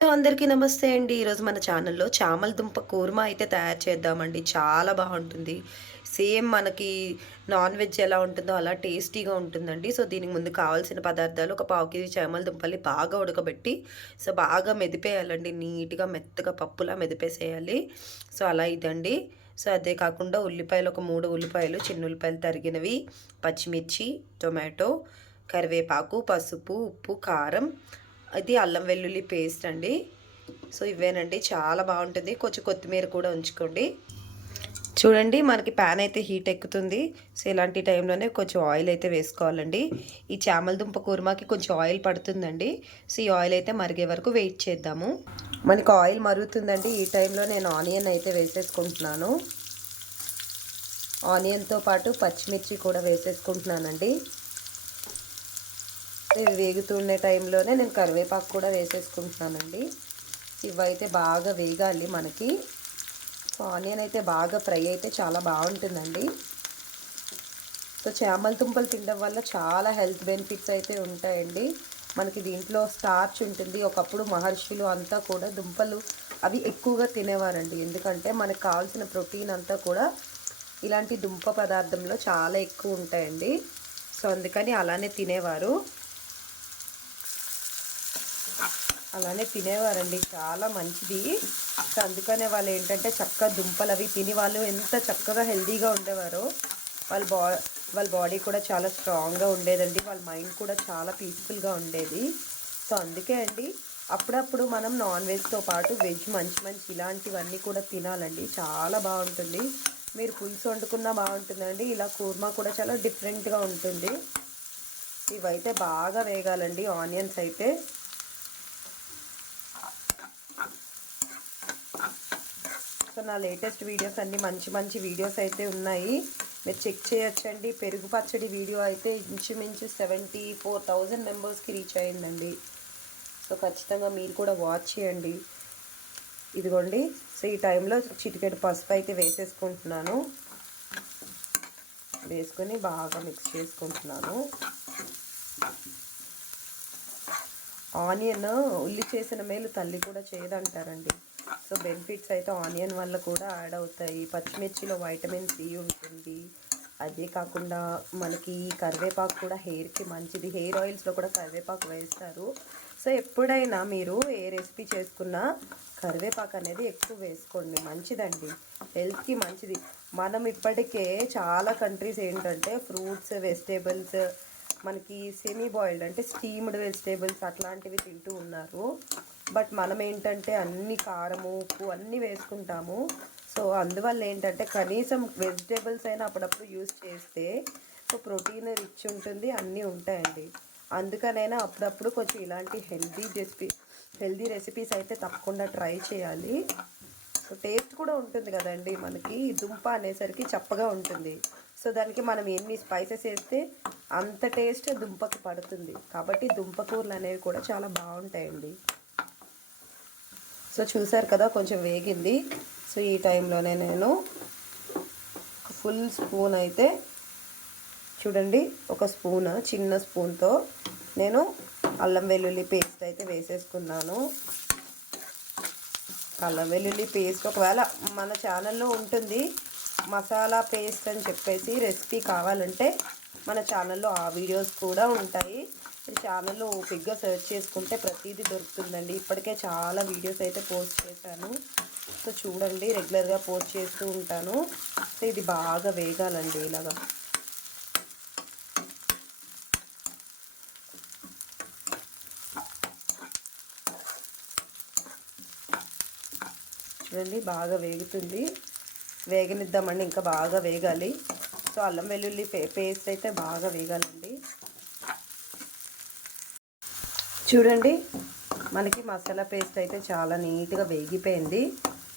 అందరికీ నమస్తే అండి. ఈరోజు మన ఛానల్‌లో చామల దుంప కూర్మా అయితే తయారు చేద్దామండి. చాలా బావుంటుంది. సేమ్ మనకి నాన్ వెజ్ ఎలా ఉంటుందో అలా టేస్టీగా ఉంటుందండి. సో, దీనికి ముందు కావాల్సిన పదార్థాలు ఒక పావు కేజీ చామల దుంపల్ని బాగా ఉడకబెట్టి, సో, బాగా మెదిపేయాలండి. నీట్‌గా మెత్తగా పప్పులా మెదిపేసేయాలి. సో, అలా ఇదండి. సో, అదే కాకుండా ఉల్లిపాయలు ఒక 3 ఉల్లిపాయలు, చిన్న ఉల్లిపాయలు తరిగినవి, పచ్చిమిర్చి, టొమాటో, కరివేపాకు, పసుపు, ఉప్పు, కారం, ఇది అల్లం వెల్లుల్లి పేస్ట్ అండి. సో, ఇవేనండి చాలా బావుంటుంది. కొంచెం కొత్తిమీర కూడా ఉంచుకోండి. చూడండి మనకి ప్యాన్ అయితే హీట్ ఎక్కుతుంది. సో, ఇలాంటి టైంలోనే కొంచెం ఆయిల్ అయితే వేసుకోవాలండి. ఈ చామల దుంప కూర్మాకి కొంచెం ఆయిల్ పడుతుందండి. సో, ఈ ఆయిల్ అయితే మరిగే వరకు వెయిట్ చేద్దాము. మనకి ఆయిల్ మరుగుతుందండి. ఈ టైంలో నేను ఆనియన్ అయితే వేసేసుకుంటున్నాను. ఆనియన్‌తో పాటు పచ్చిమిర్చి కూడా వేసేసుకుంటున్నానండి. ఇవి వేగుతుండే టైంలోనే నేను కరివేపాకు కూడా వేసేసుకుంటున్నానండి. ఇవైతే బాగా వేగాలి మనకి. సో, ఆనియన్ అయితే బాగా ఫ్రై అయితే చాలా బాగుంటుందండి. సో, చామల దుంపలు తినడం వల్ల చాలా హెల్త్ బెనిఫిట్స్ అయితే ఉంటాయండి. మనకి దీంట్లో స్టార్చ్ ఉంటుంది. ఒకప్పుడు మహర్షులు అంతా కూడా దుంపలు అవి ఎక్కువగా తినేవారండి. ఎందుకంటే మనకు కావాల్సిన ప్రోటీన్ అంతా కూడా ఇలాంటి దుంప పదార్థంలో చాలా ఎక్కువ ఉంటాయండి. సో, అందుకని అలానే తినేవారు. అలానే తినేవారండి. చాలా మంచిది. సో, అందుకనే వాళ్ళు ఏంటంటే చక్కగా దుంపలు అవి తిని వాళ్ళు ఎంత చక్కగా హెల్తీగా ఉండేవారో. వాళ్ళ బా వాళ్ళ బాడీ కూడా చాలా స్ట్రాంగ్‌గా ఉండేదండి. వాళ్ళ మైండ్ కూడా చాలా పీస్‌ఫుల్‌గా ఉండేది. సో, అందుకే అండి అప్పుడప్పుడు మనం నాన్ వెజ్‌తో పాటు వెజ్ మంచి మంచి ఇలాంటివన్నీ కూడా తినాలండి. చాలా బావుంటుంది. మీరు పులుసు వండుకున్నా బావుంటుందండి. ఇలా కూర్మా కూడా చాలా డిఫరెంట్‌గా ఉంటుంది. ఇవైతే బాగా వేగాలండి ఆనియన్స్ అయితే. సో, నా లేటెస్ట్ వీడియోస్ అన్నీ మంచి మంచి వీడియోస్ అయితే ఉన్నాయి. మీరు చెక్ చేయొచ్చండి. పెరుగు పచ్చడి వీడియో అయితే ఇంచుమించు 74,000 మెంబర్స్కి రీచ్ అయిందండి. సో, ఖచ్చితంగా మీరు కూడా వాచ్ చేయండి. ఇదిగోండి. సో, ఈ టైంలో చిటికెడు పసుపు అయితే వేసేసుకుంటున్నాను. వేసుకొని బాగా మిక్స్ చేసుకుంటున్నాను. ఆనియన్ ఉల్లి చేసిన మేలు తల్లి కూడా చేయదంటారండి. సో, బెనిఫిట్స్ అయితే ఆనియన్ వల్ల కూడా యాడ్ అవుతాయి. పచ్చిమిర్చిలో వైటమిన్ సి ఉంటుంది. అదే కాకుండా మనకి కరివేపాకు కూడా హెయిర్‌కి మంచిది. హెయిర్ ఆయిల్స్‌లో కూడా కరివేపాకు వేస్తారు. సో, ఎప్పుడైనా మీరు ఏ రెసిపీ చేసుకున్నా కరివేపాకు అనేది ఎక్కువ వేసుకోండి. మంచిదండి. హెల్త్‌కి మంచిది. మనం ఇప్పటికే చాలా కంట్రీస్ ఏంటంటే ఫ్రూట్స్, వెజిటేబుల్స్ మనకి సెమీ బాయిల్డ్ అంటే స్టీమ్డ్ వెజిటేబుల్స్ అట్లాంటివి తింటూ ఉన్నారు. బట్ మనం ఏంటంటే అన్ని కారము, ఉప్పు అన్నీ వేసుకుంటాము. సో, అందువల్ల ఏంటంటే కనీసం వెజిటేబుల్స్ అయినా అప్పుడప్పుడు యూస్ చేస్తే సో, ప్రోటీన్ రిచ్ ఉంటుంది, అన్నీ ఉంటాయండి. అందుకనైనా అప్పుడప్పుడు కొంచెం ఇలాంటి హెల్దీ రెసిపీస్ అయితే తప్పకుండా ట్రై చేయాలి. సో, టేస్ట్ కూడా ఉంటుంది కదండి. మనకి దుంప అనేసరికి చప్పగా ఉంటుంది. సో, దానికి మనం ఎన్ని స్పైసెస్ వేస్తే అంత టేస్ట్ దుంపకి పడుతుంది. కాబట్టి దుంప కూరలు అనేవి కూడా చాలా బాగుంటాయండి. సో, చూసారు కదా కొంచెం వేగింది. సో, ఈ టైంలోనే నేను ఫుల్ స్పూన్ అయితే చూడండి, ఒక స్పూన్ చిన్న స్పూన్తో నేను అల్లం వెల్లుల్లి పేస్ట్ అయితే వేసేసుకున్నాను. అల్లం వెల్లుల్లి పేస్ట్ ఒకవేళ మన ఛానల్లో ఉంటుంది మసాలా పేస్ట్ అని చెప్పేసి రెసిపీ కావాలంటే మన ఛానల్లో ఆ వీడియోస్ కూడా ఉంటాయి. మీరు ఛానల్లో ఓపిక్గా సెర్చ్ చేసుకుంటే ప్రతిదీ దొరుకుతుందండి. ఇప్పటికే చాలా వీడియోస్ అయితే పోస్ట్ చేశాను. సో, చూడండి, రెగ్యులర్గా పోస్ట్ చేస్తూ ఉంటాను. సో, ఇది బాగా వేగాలండి ఇలాగా. చూడండి బాగా వేగుతుంది. వేగనిద్దామండి, ఇంకా బాగా వేగాలి. సో, అల్లం వెల్లుల్లి పేస్ట్ అయితే బాగా వేగాలండి. చూడండి మనకి మసాలా పేస్ట్ అయితే చాలా నీట్గా వేగిపోయింది.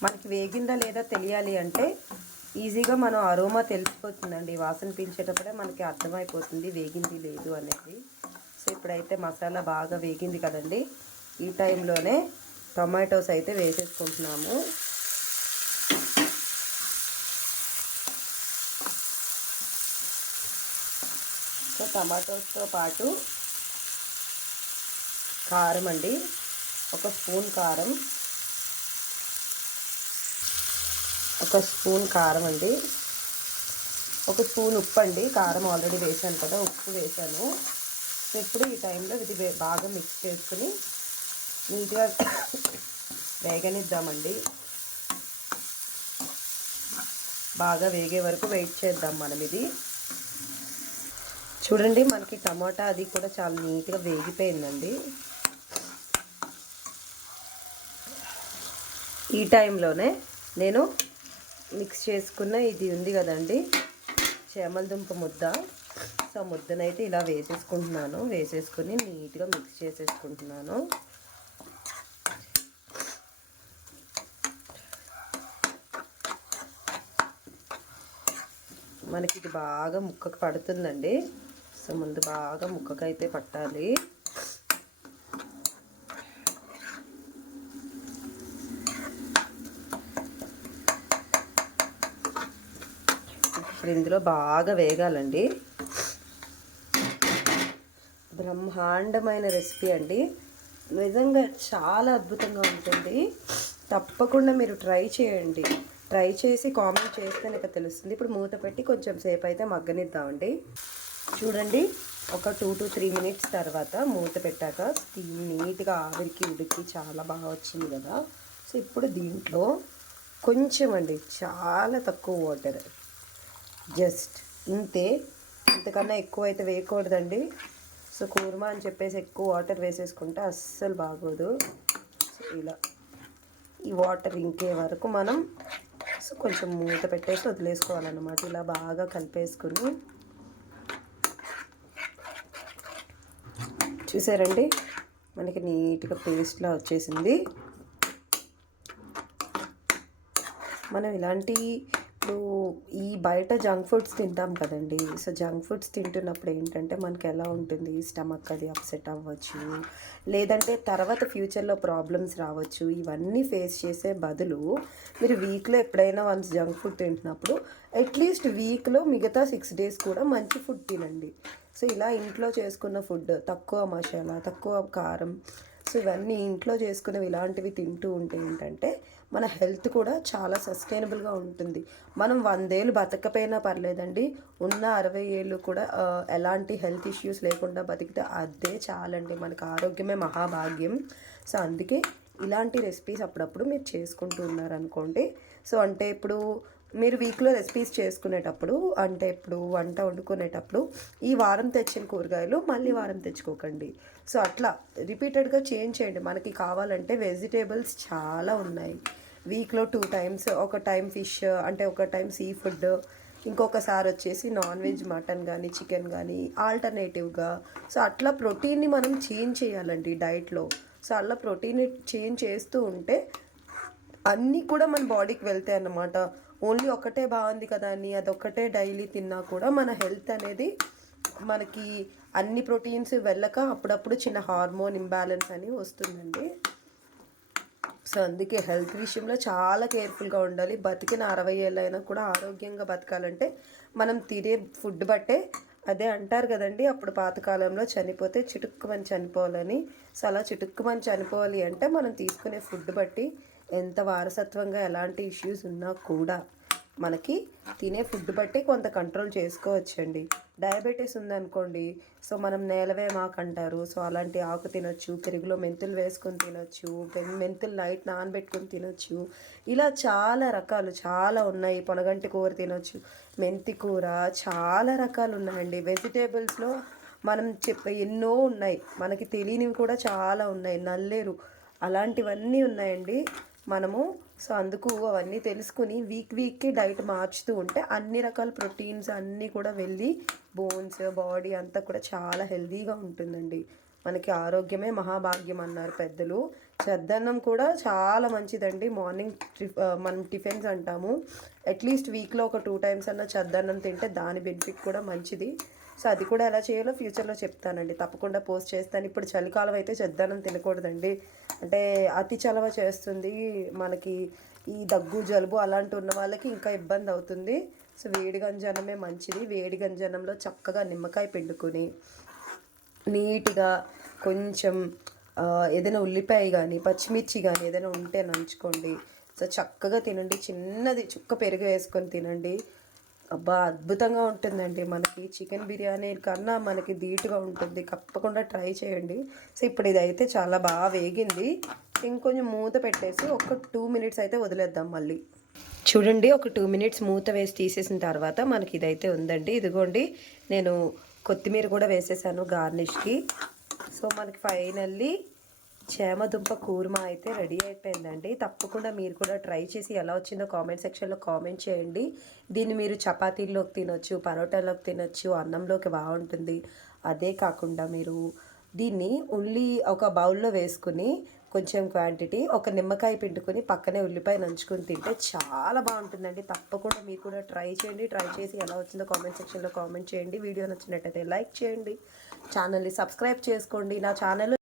మనకి వేగిందా లేదా తెలియాలి అంటే ఈజీగా మనం అరోమా తెలిసిపోతుందండి. వాసన పీల్చేటప్పుడే మనకి అర్థమైపోతుంది వేగింది లేదు అనేది. సో, ఇప్పుడైతే మసాలా బాగా వేగింది కదండి. ఈ టైంలోనే టొమాటోస్ అయితే వేసేసుకుంటున్నాము. సో, టమాటోస్తో పాటు కారం అండి. ఒక స్పూన్ కారం, ఒక స్పూన్ కారం అండి, ఒక స్పూన్ ఉప్పు అండి. కారం ఆల్రెడీ వేసాను కదా, ఉప్పు వేసాను. ఇప్పుడు ఈ టైంలో ఇది బాగా మిక్స్ చేసుకుని నీట్గా వేగనిద్దామండి. బాగా వేగే వరకు వెయిట్ చేద్దాం మనం. ఇది చూడండి, మనకి టమాటా అది కూడా చాలా నీట్గా వేగిపోయిందండి. ఈ టైంలోనే నేను మిక్స్ చేసుకున్న ఇది ఉంది కదండి చేమలదుంప ముద్ద, సో ముద్దనైతే ఇలా వేసేసుకుంటున్నాను. వేసేసుకుని నీట్గా మిక్స్ చేసేసుకుంటున్నాను. మనకి ఇది బాగా ముక్కకు పడుతుందండి. సో ముందు బాగా ముక్కకైతే పట్టాలి. ఇప్పుడు ఇందులో బాగా వేగాలండి. బ్రహ్మాండమైన రెసిపీ అండి, నిజంగా చాలా అద్భుతంగా ఉంటుంది. తప్పకుండా మీరు ట్రై చేయండి. ట్రై చేసి కామెంట్ చేస్తే నాకు తెలుస్తుంది. ఇప్పుడు మూత పెట్టి కొంచెం సేపు అయితే మగ్గనిద్దామండి. చూడండి, ఒక 2 to 3 minutes తర్వాత మూత పెట్టాక స్టీమ్ నీట్గా ఆవిరికి ఉడికి చాలా బాగా వచ్చింది కదా. సో ఇప్పుడు దీంట్లో కొంచెం అండి, చాలా తక్కువ వాటర్, జస్ట్ ఇంతే. ఇంతకన్నా ఎక్కువ అయితే వేయకూడదండి. సో కూర్మా అని చెప్పేసి ఎక్కువ వాటర్ వేసేసుకుంటే అస్సలు బాగోదు. సో ఇలా ఈ వాటర్ ఇంకే వరకు మనం సో కొంచెం మూత పెట్టేసి వదిలేసుకోవాలన్నమాట. ఇలా బాగా కలిపేసుకుని చూసారండి, మనకి నీట్గా పేస్ట్లా వచ్చేసింది. మనం ఇలాంటి ఇప్పుడు ఈ బయట జంక్ ఫుడ్స్ తింటాం కదండి. సో జంక్ ఫుడ్స్ తింటున్నప్పుడు ఏంటంటే మనకి ఎలా ఉంటుంది, స్టమక్ అది అప్సెట్ అవ్వచ్చు, లేదంటే తర్వాత ఫ్యూచర్లో ప్రాబ్లమ్స్ రావచ్చు. ఇవన్నీ ఫేస్ చేసే బదులు మీరు వీక్లో ఎప్పుడైనా వన్స్ జంక్ ఫుడ్ తింటున్నప్పుడు అట్లీస్ట్ వీక్లో మిగతా 6 days కూడా మంచి ఫుడ్ తినండి. సో ఇలా ఇంట్లో చేసుకున్న ఫుడ్, తక్కువ మసాలా, తక్కువ కారం, సో ఇవన్నీ ఇంట్లో చేసుకునేవి ఇలాంటివి తింటూ ఉంటే ఏంటంటే మన హెల్త్ కూడా చాలా సస్టైనబుల్గా ఉంటుంది. మనం 100 ఏళ్ళు బతకపోయినా పర్లేదండి, ఉన్న 60 ఏళ్ళు కూడా ఎలాంటి హెల్త్ ఇష్యూస్ లేకుండా బతికితే అదే చాలండి. మనకు ఆరోగ్యమే మహాభాగ్యం. సో అందుకే ఇలాంటి రెసిపీస్ అప్పుడప్పుడు మీరు చేసుకుంటూ ఉన్నారనుకోండి. సో అంటే ఇప్పుడు మీరు వీక్లో రెసిపీస్ చేసుకునేటప్పుడు, అంటే ఇప్పుడు వంట వండుకునేటప్పుడు ఈ వారం తెచ్చిన కూరగాయలు మళ్ళీ వారం తెచ్చుకోకండి. సో అట్లా రిపీటెడ్గా చేంజ్ చేయండి. మనకి కావాలంటే వెజిటేబుల్స్ చాలా ఉన్నాయి. వీక్లో 2 times, ఒక టైం ఫిష్, అంటే ఒక టైం సీ ఫుడ్, ఇంకొకసారి వచ్చేసి నాన్ వెజ్ మటన్ కానీ చికెన్ కానీ ఆల్టర్నేటివ్గా. సో అట్లా ప్రోటీన్ని మనం చేంజ్ చేయాలండి డైట్లో. సో అట్లా ప్రోటీన్ని చేంజ్ చేస్తూ ఉంటే అన్నీ కూడా మన బాడీకి వెళ్తాయి అన్నమాట. ఓన్లీ ఒకటే బాగుంది కదా అని అదొక్కటే డైలీ తిన్నా కూడా మన హెల్త్ అనేది మనకి అన్ని ప్రోటీన్స్ వెళ్ళక అప్పుడప్పుడు చిన్న హార్మోన్ ఇంబ్యాలెన్స్ అని వస్తుందండి. సో అందుకే హెల్త్ విషయంలో చాలా కేర్ఫుల్గా ఉండాలి. బతికిన 60 ఏళ్ళైనా కూడా ఆరోగ్యంగా బతకాలంటే మనం తినే ఫుడ్ బట్టే. అదే అంటారు కదండి, అప్పుడు పాతకాలంలో చనిపోతే చిటుక్కుమని చనిపోవాలని. సో అలా చిటుక్కుమని చనిపోవాలి అంటే మనం తీసుకునే ఫుడ్ బట్టి ఎంత వారసత్వంగా ఎలాంటి ఇష్యూస్ ఉన్నా కూడా మనకి తినే ఫుడ్ బట్టి కొంత కంట్రోల్ చేసుకోవచ్చండి. డయాబెటీస్ ఉందనుకోండి, సో మనం నేలవేమాకు అంటారు. సో అలాంటి ఆకు తినొచ్చు, పెరుగులో మెంతులు వేసుకొని తినొచ్చు, మెంతులు నైట్ నానబెట్టుకొని తినొచ్చు. ఇలా చాలా రకాలు చాలా ఉన్నాయి. పొనగంటి కూర తినొచ్చు, మెంతి కూర, చాలా రకాలు ఉన్నాయండి. వెజిటేబుల్స్లో మనం ఎన్నో ఉన్నాయి, మనకి తెలియనివి కూడా చాలా ఉన్నాయి. నల్లేరు అలాంటివన్నీ ఉన్నాయండి మనము. సో అందుకు అవన్నీ తెలుసుకుని వీక్కి డైట్ మార్చుతూ ఉంటే అన్ని రకాల ప్రోటీన్స్ అన్నీ కూడా వెళ్ళి బోన్స్, బాడీ అంతా కూడా చాలా హెల్తీగా ఉంటుందండి. మనకి ఆరోగ్యమే మహాభాగ్యం అన్నారు పెద్దలు. చద్దన్నం కూడా చాలా మంచిదండి. మార్నింగ్ మనం టిఫిన్స్ అంటాము, అట్లీస్ట్ వీక్లో ఒక 2 times అన్న చద్దన్నం తింటే దాని బెనిఫిట్ కూడా మంచిది. సో అది కూడా ఎలా చేయాలో ఫ్యూచర్లో చెప్తానండి, తప్పకుండా పోస్ట్ చేస్తాను. ఇప్పుడు చలికాలం అయితే చద్దన్నం తినకూడదండి, అంటే అతి చలవ చేస్తుంది మనకి. ఈ దగ్గు జలుబు అలాంటి ఉన్న వాళ్ళకి ఇంకా ఇబ్బంది అవుతుంది. సో వేడి గంజనమే మంచిది. వేడి గంజనంలో చక్కగా నిమ్మకాయ పిండుకొని నీట్గా కొంచెం ఏదైనా ఉల్లిపాయ కానీ పచ్చిమిర్చి కానీ ఏదైనా ఉంటే నంచుకోండి. సో చక్కగా తినండి. చిన్నది చుక్క పెరుగు వేసుకొని తినండి. అబ్బా అద్భుతంగా ఉంటుందండి. మనకి చికెన్ బిర్యానీ కన్నా మనకి ధీటుగా ఉంటుంది. తప్పకుండా ట్రై చేయండి. సో ఇప్పుడు ఇదైతే చాలా బాగా వేగింది. ఇంకొంచెం మూత పెట్టేసి ఒక 2 మినిట్స్ అయితే వదిలేద్దాం మళ్ళీ. చూడండి, ఒక 2 మినిట్స్ మూత వేసి తీసేసిన తర్వాత మనకి ఇదైతే ఉందండి. ఇదిగోండి, నేను కొత్తిమీర కూడా వేసేసాను గార్నిష్కి. సో మనకి ఫైనల్లీ చేమదుంప కూర్మా అయితే రెడీ అయిపోయిందండి. తప్పకుండా మీరు కూడా ట్రై చేసి ఎలా వచ్చిందో కామెంట్ సెక్షన్లో కామెంట్ చేయండి. దీన్ని మీరు చపాతీల్లోకి తినొచ్చు, పరోటాలోకి తినొచ్చు, అన్నంలోకి బాగుంటుంది. అదే కాకుండా మీరు దీన్ని ఓన్లీ ఒక బౌల్లో వేసుకుని కొంచెం క్వాంటిటీ ఒక నిమ్మకాయ పిండుకొని పక్కనే ఉల్లిపాయ నంచుకొని తింటే చాలా బాగుంటుందండి. తప్పకుండా మీరు కూడా ట్రై చేయండి. ట్రై చేసి ఎలా వచ్చిందో కామెంట్ సెక్షన్లో కామెంట్ చేయండి. వీడియో నచ్చినట్టయితే లైక్ చేయండి. ఛానల్ని సబ్స్క్రైబ్ చేసుకోండి. నా ఛానల్